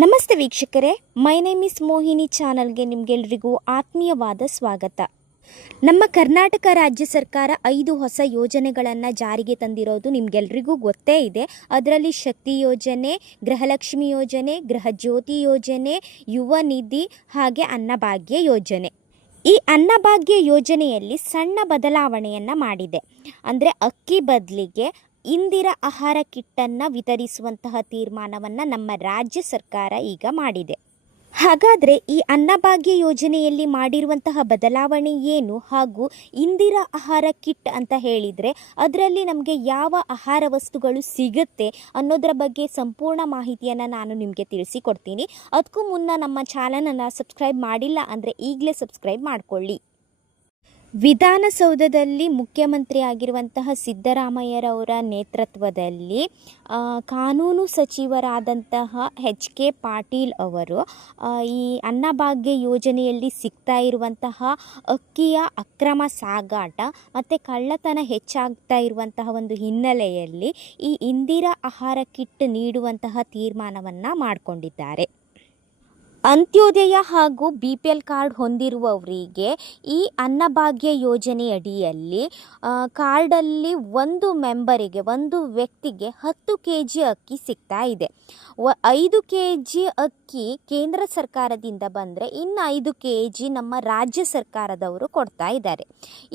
ನಮಸ್ತೆ ವೀಕ್ಷಕರೇ, my name is Mohini ಚಾನಲ್ಗೆ ನಿಮಗೆಲ್ಲರಿಗೂ ಆತ್ಮೀಯವಾದ ಸ್ವಾಗತ. ನಮ್ಮ ಕರ್ನಾಟಕ ರಾಜ್ಯ ಸರ್ಕಾರ 5 ಹೊಸ ಯೋಜನೆಗಳನ್ನು ಜಾರಿಗೆ ತಂದಿರೋದು ನಿಮಗೆಲ್ಲರಿಗೂ ಗೊತ್ತೇ ಇದೆ. ಅದರಲ್ಲಿ ಶಕ್ತಿ ಯೋಜನೆ, ಗೃಹಲಕ್ಷ್ಮಿ ಯೋಜನೆ, ಗೃಹಜ್ಯೋತಿ ಯೋಜನೆ, ಯುವ ನಿಧಿ ಹಾಗೆ ಅನ್ನಭಾಗ್ಯ ಯೋಜನೆ. ಈ ಅನ್ನಭಾಗ್ಯ ಯೋಜನೆಯಲ್ಲಿ ಸಣ್ಣ ಬದಲಾವಣೆಯನ್ನು ಮಾಡಿದೆ. ಅಂದರೆ ಅಕ್ಕಿ ಬದಲಿಗೆ ಇಂದಿರಾ ಆಹಾರ ಕಿಟ್ಟನ್ನು ವಿತರಿಸುವಂತಹ ತೀರ್ಮಾನವನ್ನು ನಮ್ಮ ರಾಜ್ಯ ಸರ್ಕಾರ ಈಗ ಮಾಡಿದೆ. ಹಾಗಾದರೆ ಈ ಅನ್ನಭಾಗ್ಯ ಯೋಜನೆಯಲ್ಲಿ ಮಾಡಿರುವಂತಹ ಬದಲಾವಣೆ ಏನು, ಹಾಗೂ ಇಂದಿರಾ ಆಹಾರ ಕಿಟ್ ಅಂತ ಹೇಳಿದರೆ ಅದರಲ್ಲಿ ನಮಗೆ ಯಾವ ಆಹಾರ ವಸ್ತುಗಳು ಸಿಗುತ್ತೆ ಅನ್ನೋದರ ಬಗ್ಗೆ ಸಂಪೂರ್ಣ ಮಾಹಿತಿಯನ್ನು ನಾನು ನಿಮಗೆ ತಿಳಿಸಿಕೊಡ್ತೀನಿ. ಅದಕ್ಕೂ ಮುನ್ನ ನಮ್ಮ ಚಾನಲನ್ನು ಸಬ್ಸ್ಕ್ರೈಬ್ ಮಾಡಿಲ್ಲ ಅಂದರೆ ಈಗಲೇ ಸಬ್ಸ್ಕ್ರೈಬ್ ಮಾಡಿಕೊಳ್ಳಿ. ವಿಧಾನಸೌಧದಲ್ಲಿ ಮುಖ್ಯಮಂತ್ರಿ ಆಗಿರುವಂತಹ ಸಿದ್ದರಾಮಯ್ಯರವರ ನೇತೃತ್ವದಲ್ಲಿ ಕಾನೂನು ಸಚಿವರಾದಂತಹ HK ಪಾಟೀಲ್ ಅವರು ಈ ಅನ್ನಭಾಗ್ಯ ಯೋಜನೆಯಲ್ಲಿ ಸಿಗ್ತಾ ಇರುವಂತಹ ಅಕ್ಕಿಯ ಅಕ್ರಮ ಸಾಗಾಟ ಮತ್ತು ಕಳ್ಳತನ ಹೆಚ್ಚಾಗ್ತಾ ಇರುವಂತಹ ಒಂದು ಹಿನ್ನೆಲೆಯಲ್ಲಿ ಈ ಇಂದಿರಾ ಆಹಾರ ಕಿಟ್ ನೀಡುವಂತಹ ತೀರ್ಮಾನವನ್ನು ಮಾಡಿಕೊಂಡಿದ್ದಾರೆ. ಅಂತ್ಯೋದಯ ಹಾಗೂ BPL ಕಾರ್ಡ್ ಹೊಂದಿರುವವರಿಗೆ ಈ ಅನ್ನಭಾಗ್ಯ ಯೋಜನೆಯಡಿಯಲ್ಲಿ ಕಾರ್ಡಲ್ಲಿ ಒಂದು ಮೆಂಬರಿಗೆ, ಒಂದು ವ್ಯಕ್ತಿಗೆ 10 kg ಅಕ್ಕಿ ಸಿಗ್ತಾ ಇದೆ. 5 kg ಅಕ್ಕಿ ಕೇಂದ್ರ ಸರ್ಕಾರದಿಂದ ಬಂದರೆ ಇನ್ನು 5 kg ನಮ್ಮ ರಾಜ್ಯ ಸರ್ಕಾರದವರು ಕೊಡ್ತಾ ಇದ್ದಾರೆ.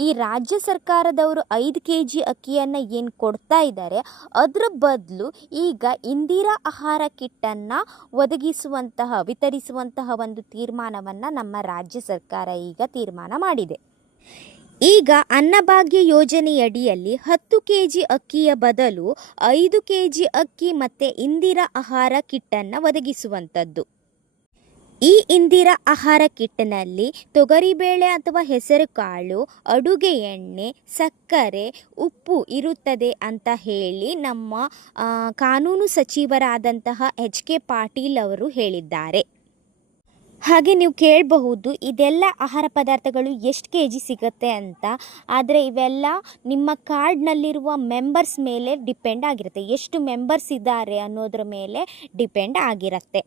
ಈ ರಾಜ್ಯ ಸರ್ಕಾರದವರು 5 kg ಅಕ್ಕಿಯನ್ನು ಏನು ಕೊಡ್ತಾ ಇದ್ದಾರೆ ಅದರ ಬದಲು ಈಗ ಇಂದಿರಾ ಆಹಾರ ಕಿಟ್ಟನ್ನು ವಿತರಿಸುವಂತಹ ಒಂದು ತೀರ್ಮಾನವನ್ನು ನಮ್ಮ ರಾಜ್ಯ ಸರ್ಕಾರ ಈಗ ತೀರ್ಮಾನ ಮಾಡಿದೆ. ಈಗ ಅನ್ನಭಾಗ್ಯ ಯೋಜನೆಯಡಿಯಲ್ಲಿ 10 kg ಅಕ್ಕಿಯ ಬದಲು 5 kg ಅಕ್ಕಿ ಮತ್ತು ಇಂದಿರಾ ಆಹಾರ ಕಿಟ್ಟನ್ನು ಒದಗಿಸುವಂಥದ್ದು. ಈ ಇಂದಿರಾ ಆಹಾರ ಕಿಟ್ನಲ್ಲಿ ತೊಗರಿಬೇಳೆ ಅಥವಾ ಹೆಸರು ಕಾಳು, ಅಡುಗೆ ಎಣ್ಣೆ, ಸಕ್ಕರೆ, ಉಪ್ಪು ಇರುತ್ತದೆ ಅಂತ ಹೇಳಿ ನಮ್ಮ ಕಾನೂನು ಸಚಿವರಾದಂತಹ HK ಪಾಟೀಲ್ ಅವರು ಹೇಳಿದ್ದಾರೆ. ಹಾಗೆ ನೀವು ಕೇಳಬಹುದು ಇದೆಲ್ಲ ಆಹಾರ ಪದಾರ್ಥಗಳು ಎಷ್ಟು kg ಸಿಗುತ್ತೆ ಅಂತ. ಆದರೆ ಇವೆಲ್ಲ ನಿಮ್ಮ ಕಾರ್ಡ್ನಲ್ಲಿರುವ ಮೆಂಬರ್ಸ್ ಮೇಲೆ ಡಿಪೆಂಡ್ ಆಗಿರುತ್ತೆ, ಎಷ್ಟು ಮೆಂಬರ್ಸ್ ಇದ್ದಾರೆ ಅನ್ನೋದ್ರ ಮೇಲೆ ಡಿಪೆಂಡ್ ಆಗಿರುತ್ತೆ.